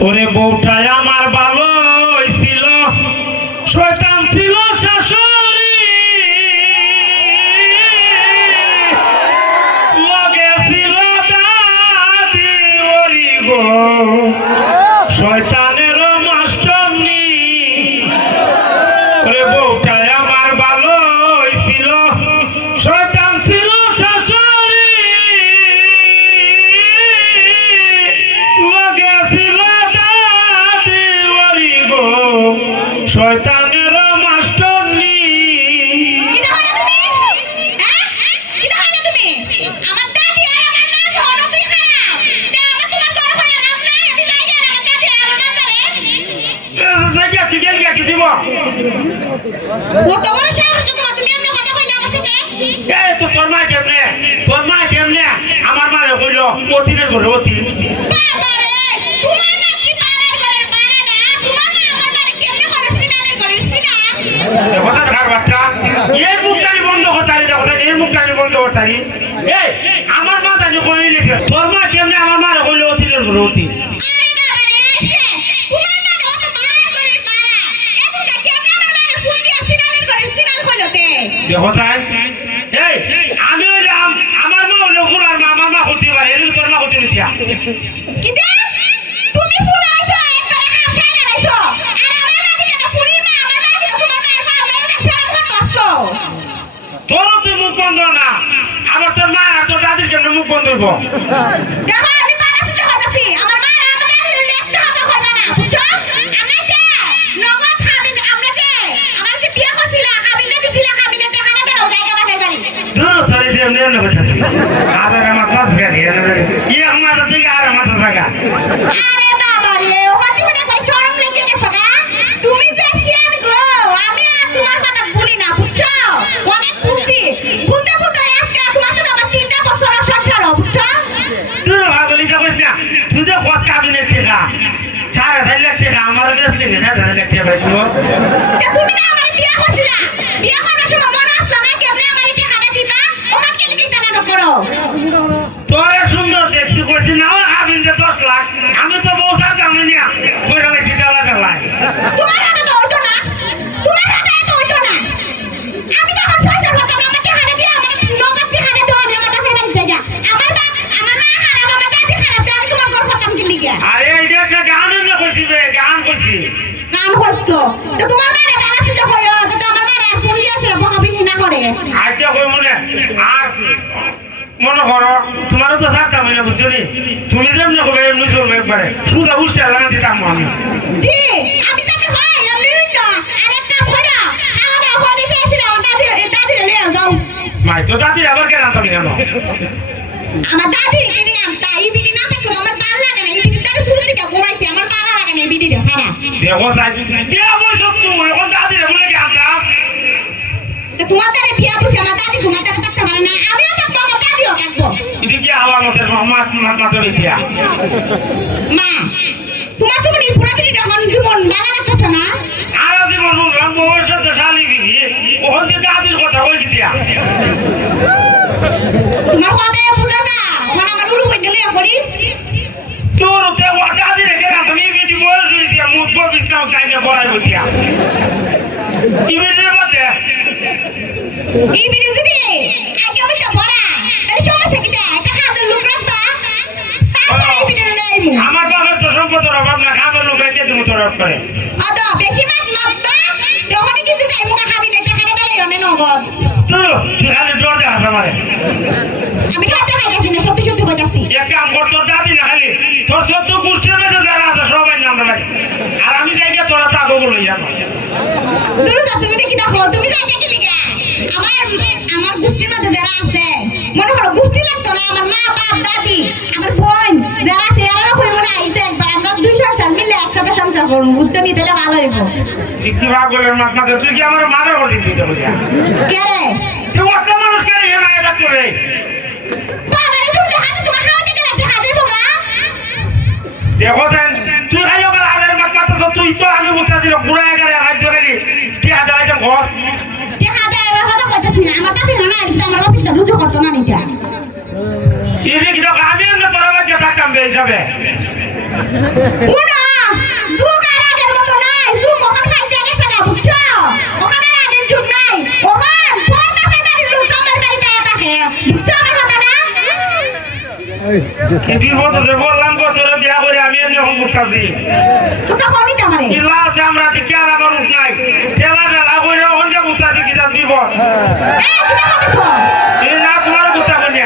ওরে বউটাই আমার ভালো ছিল শয়তান কত বড় সাহস তোমার তুমি এমনি কথা কইলে আমার সাথে এই তো তোর মা কেমনে তোর মা কেমনে আমার কইলো অতিনের বাবা রে তোমার মা কি পালার ঘরের বালা তোমার মা আমার বাড়ি কেমনে হলো সিনালের ঘরের সিনাল কথা খার বাচ্চা এই মুখটানি বন্ধ করতারি দেখো এই মুখটানি বন্ধ করতারি এই আমার মা জানি কই তোর মা কেমনে আমার মারে কইলো অতিনের ঘরে দেখো সাহেব এই আমি হইলাম আমার মা হইল ফুলার মা আমার মা হতে পারে এদিকে তোর মা হতে নিতিয়া কিটা তুমি ফুল আইছো একবারে হাত ছাইরা লাইছো। আর আমার মা দিকে ফুলির মা আমার মা দিকে তোমার মায়ের পা ধরে সালাম করতে তোর তুই মুখ বন্ধ না। আবার তোর মা তোর দাদির কেমনে মুখ বন্ধ হইব দেখো আমি পালা দিতে হতাছি আমার মা আর আমার দাদি ধরলে একটা কথা কইবা না বুঝছ আনাইতে নগদ খাবি আমরা যে আমার যে বিয়ে করছিলা খাবিনে দিছিলা খাবিনে টাকাটা দিলো জায়গা বাপের বাড়ি দূর ধরে দিয়ে এমনি এমনি বসেছি আদার আমার পাঁচ গাড়ি ইয়ে আমার থেকে আর আমার জায়গা আরে বাবা রে ওখান থেকে মনে করে শরম লেগে গেছে গা তুমি যে শিয়ান গো আমি আর তোমার কথা ভুলি না বুঝছ অনেক বুঝছি বুঝতে বুঝতে আজকে তোমার সাথে আমার তিনটা বছর সংসার বুঝছ দূর ভাগলি যাবিস না তুই যে খোঁজ কাবিনের টেকা সাড়ে চার লাখ টাকা আমার বেশ দিবি আচ্ছা কই মনে? আর মনে করো তোমারও তো দামি না বুঝছ নি? তুমি যেমনি কবে এমনি চলবে একবারে সুজা উষ্টা লাগা দিতাম আমি জি আমি এমনি আমাদের হলি দাদি দাদি যাও। মাই তো দাদির আবার কেন তুমি আমার দাদি গেলি আমতা এই বিড়ি না থাকতো আমার ভালো লাগে না। এই বিড়ি তার শুরু থেকে ঘুমাইছি আমার ভালো লাগে না এই বিড়িটা সারা দেখো দিয়া তুই তোমার তারে বিয়া বসে আমার দাদি তোমার তারে থাকতে পারে না। আমিও থাকব আমার দাদিও থাকব এটা কি আলামতের মাত মাত মাত দিয়া মা তোমার তো মনে পুরা বিড়িটা এখন জীবন ভালো লাগতেছে না? আর জীবন উঠলাম বউয়ের শালি দিবি ওখান থেকে দাদির কথা কই দিয়া তোমার কথায় বুঝা না এখন আমার উড়ু বইতে লিয়া করি। তোর তে ও দাদির রেখে না তুমি বেটি বয়স হয়েছি মুখ বিছনা কাইনে পড়াইব দিয়া। ই বেটির মধ্যে এই যদি আগে তো বড়া তাহলে সমস্যা কিটা একটা হাতের লোক রাখবা তারপরে এই ভিডিও লই আমার বাবার তো সম্পদের অভাব না লোক রেখে তোর অভাব করে। বেশি তখনই কিন্তু যাইমু না খাবি না টাকাটা দাঁড়াই অনেক নগদ। তুই তুই খালি ডর দেখাস আমারে। আমি ডরতে পাইতাছি না সত্যি সত্যি কইতাছি। এক কাম কর তোর দাদি না খালি। তোর সত্য গোষ্ঠীর মধ্যে যারা আছে সবাই নাম পারি আর আমি যাই তোরা তাগো বলে দূর যা তুমি দেখি দেখো তুমি যাই দেখি সংসার করব বুঝছ নি তাহলে ভালো হইব। কি ভাগ বলে মাত তুই কি আমার মারে ভোট দিতে বলিয়া কে রে? তুই অত মানুষ কেন এ মায়ের ডাকতে হবে বাবা রে তুমি দেখা তোমার হাতে গেলে একটা হাজার বোগা দেখো সেন তুই খালি ওকে হাজার মাত মাথা তুই তো আমি বুঝতেছিল পুরা এগারে হাজার খালি কি হাজার আইতাম ঘর। দেখা যায় এবার কথা কইতাছি না আমার বাপি না কিন্তু আমার বাপি তো রুজু করতো না নিটা ইনি কি আমি অন্য তোরা বাচ্চা থাকতাম যে হিসাবে উনা যুগ আর আগের মতো নাই যুগ কখন ফাইল গেছে গা বুঝছ ওখানে আর আগের যুগ নাই ওখান ফোন বাপের বাড়ির লোক আমার বাড়িতে আয়া থাকে বুঝছ আমার কথাটা কি বিপদ হতে বললাম গো তোর বিয়া করে আমি এমনি এখন বুঝতেছি। বুঝছ কোনই কামারে দিকে আর মানুষ নাই। ঠেলা ঠেলা করে কি যার বিপদ। এই কি দেখো এই না তোমার বুঝতে পারি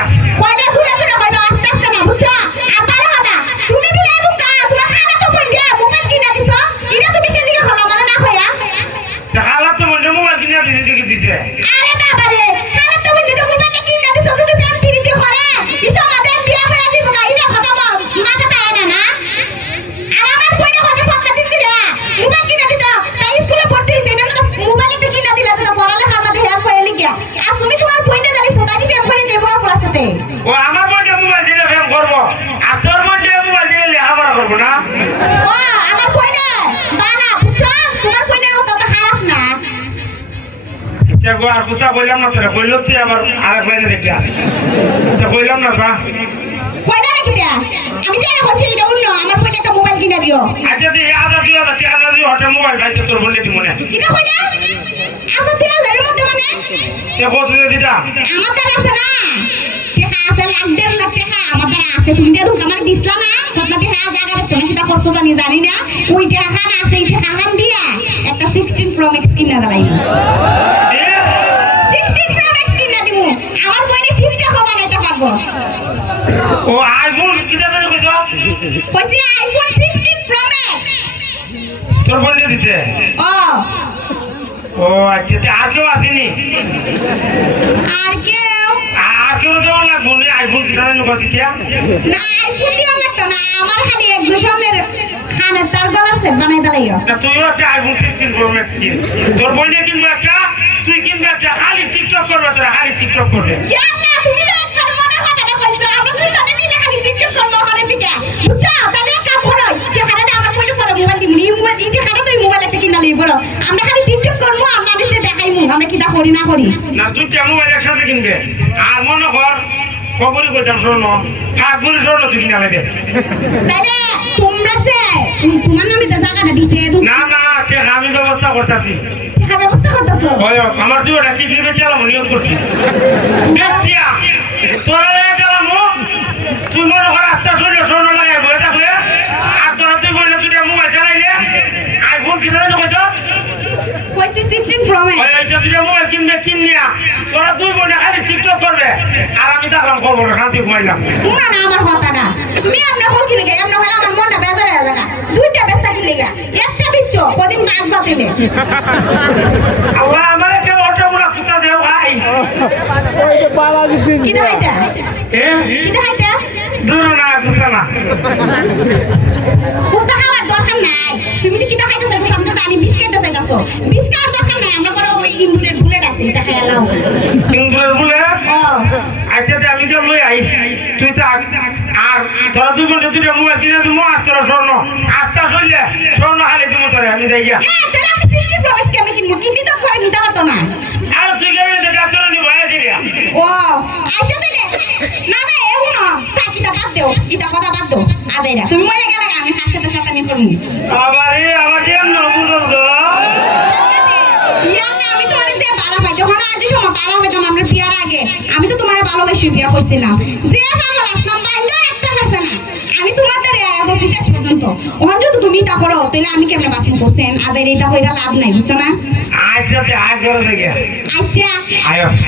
আর বুঝতে কইলাম না তোরা কইল তুই আবার আর এক লাইনে দেখে আসি তো কইলাম না যা কইনা নাকি রে আমি জানি বলছি এটা আমার একটা মোবাইল কিনা দিও আচ্ছা তুই হাজার দুই হাজার টাকা দিয়ে মোবাইল খাইতে তোর বললে দিব না কিটা কইলা আমার তুই মধ্যে মানে তে আছে না লাখ দেড় লাখ টাকা আমার দ্বারা আছে তুমি সেটা করছ জানি না। ওই টাকা আছে এই টাকা দিয়া একটা সিক্সটিন প্রো ম্যাক্স কিনা দিলাই সিক্সটিন প্রো ম্যাক্স কিনা দিমু আমার বইনে ঠিকঠাক বানাইতে পারব। ও আইফোন কিটা জানি কইছ? কইছি আইফোন 16 প্রো ম্যাক্স তোর দিতে। ও। ও আচ্ছা তে আর কেউ আসেনি? আর কেউ? আর কেউ দেওয়া লাগবো আইফোন কিটা জানি কইছি তিয়া না আইফোন দিও লাগতো না আমার খালি একজনের খানের তার গলার সেট বানাই দিলাইও না তুইও একটা আইফোন সিক্সটিন প্রো ম্যাক্স কিন। তোর বইনে কিনবো একটা? তুই কিনবো একটা খালি টিকটক করবে তোরা খালি টিকটক করবে। ইয়াল্লা তুমি তো একবার মনের কথাটা কইছো আমরা দুইজনে মিলে খালি টিকটক করব ওখানে থেকে বুঝছ? তাহলে এক কাম করো যে আমার কইলে পরে মোবাইল দিমু এই মোবাইল ইন্টি হাতে তো মোবাইল একটা কিনা লই বড় আমরা খালি টিকটক করব আর মানুষকে দেখাইমু আমরা কিটা করি না করি? না দুইটা মোবাইল একসাথে কিনবে। আর মনে কর খবরই করতাম স্বর্ণ ঠাকুর শোনো তুই কিনা লাগে। তাহলে তোমরা যে তোমার নামে তো জায়গাটা দিছে না না কে আমি ব্যবস্থা করতেছি। ব্যবস্থা আমার তুই ওটা কিডনি বেচে আলাম নিয়োগ করছি। বেচিয়া তোরা গেলাম। তুই মনে কর আস্তে শরীরে স্বর্ণ লাগাই বয়ে থাকলে আর তোরা তুই বললে তুই মোবাইল চালাইলে আইফোন কিনে জানি কইছ কইছি 16 প্রো ম্যাক্স ওই এইটা তুই মোবাইল কিনবে কিনিয়া তোরা দুই বোনে খালি টিকটক করবে। আর আমি দেখলাম খবর শান্তি ঘুমাইলাম। না না আমার কথাটা। আমি আমনে হোক কি লাগে? আমনে হলে আমার মনটা বেজার হয়ে যাবে দুইটা ব্যস্ত কি লাগে? একটা বিচ্ছ কদিন বাদ বাতিলে আল্লাহ আমার কেউ অটো গুলা খুঁজা দেও ভাই। কি দেখাইতা কি দেখাইতা দূর না খুঁজা না। বুঝতে খাওয়ার দরকার নাই। তুমি কি দেখাইতা চাইছো আমি তো জানি বিষ খাইতে চাইতাছো বিষ বোনে তুই মোবাইল কিনে দিব আর তোরা স্বর্ণ। আস্তা চললে স্বর্ণ হালে দিব তোরে আমি যাই গিয়া। আমি 16 প্রো ম্যাক্স কেমনে কিনবো? টিভি তো করে না। আর তুই গেলে তো ডাক্তার নিব আসি ও তাহলে না ভাই এও না তাকিটা বাদ দেও ইটা কথা বাদ দেও। আজাইরা তুমি মরে গেলে আমি সাথে সাথে আমি করব। আবার এ আবার কেন না বুঝছ গো? আমি তোমার যে ভালো পাই যখন আজ সময় ভালো পাইতাম আমরা বিয়ার আগে আমি তো তোমার ভালোবেসে বিয়া করছিলাম। যে বাইন্দর একটা পারছে না। আমি তোমার দ্বারা শেষ পর্যন্ত। ওখান যদি তুমি তা করো তাহলে আমি কেমনে বাসন? করছেন আজ এটা হইরা লাভ নাই বুঝছ না? আচ্ছা আচ্ছা